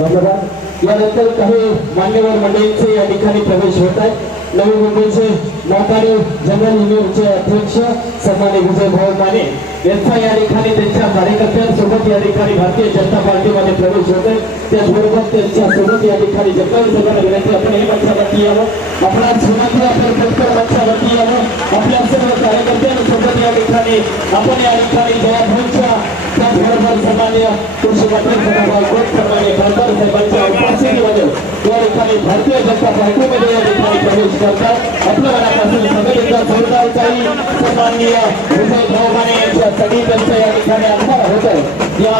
धन्यवाद। यानंतर काही मान्यवर मंडळींचे या ठिकाणी प्रवेश होत आहे। नवी मुंबईचे नाकारी जनरल युनियनचे अध्यक्ष सन्माननीय विजय भाऊ माने यांचा या ठिकाणी त्यांच्या कार्यकर्त्यांसोबत या ठिकाणी भारतीय जनता पार्टीमध्ये प्रवेश होत आहे। त्याचबरोबर त्यांच्या सोबत या ठिकाणी जनरल सभेला विनंती आपण हे मंचावरती यावं, आपला सुनाती आपण पटकन मंचावरती यावं, आपल्या सर्व कार्यकर्त्यांसोबत या ठिकाणी आपण या ठिकाणी जयाभाऊच्या त्याचबरोबर सन्माननीय कृषी मंत्री सदाभाऊ खोत सन्माननीय खासदार साहेबांच्या उपस्थितीमध्ये या ठिकाणी भारतीय जनता पार्टीमध्ये या ठिकाणी प्रवेश करतात। आपल्या मनापासून सगळ्यांचा जोरदार काही सन्माननीय विजय भाऊ माने यांच्या सगळीकडच्या या ठिकाणी आभार होत आहे। या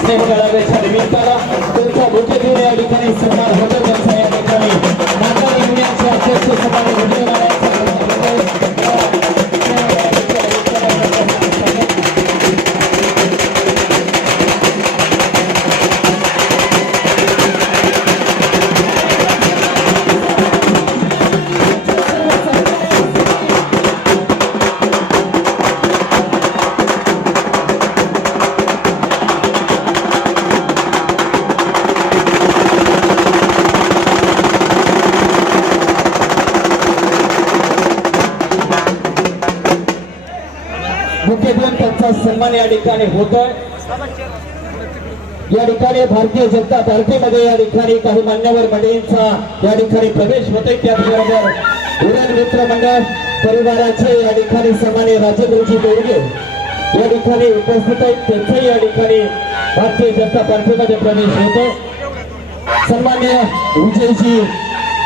स्नेहमेळाव्याच्या निमित्ताला त्यांच्या भूकेतून या ठिकाणी सन्मान होतो त्यांचा या ठिकाणी नाकारी युनियनचे अध्यक्ष सन्माननीय विजय माने मुख्यत्वे त्यांचा सन्मान या ठिकाणी होतोय। या ठिकाणी भारतीय जनता पार्टीमध्ये या ठिकाणी काही मान्यवर मंडळींचा या ठिकाणी प्रवेश होतोय। त्याचबरोबर उरण मित्र मंडळ परिवाराचे या ठिकाणी सन्माननीय राजेंद्रजी दोरगे या ठिकाणी उपस्थित आहेत, त्यांचे या ठिकाणी भारतीय जनता पार्टीमध्ये प्रवेश होतोय। सन्माननीय विजयजी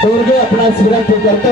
दोरगे आपणास विनंती करतो।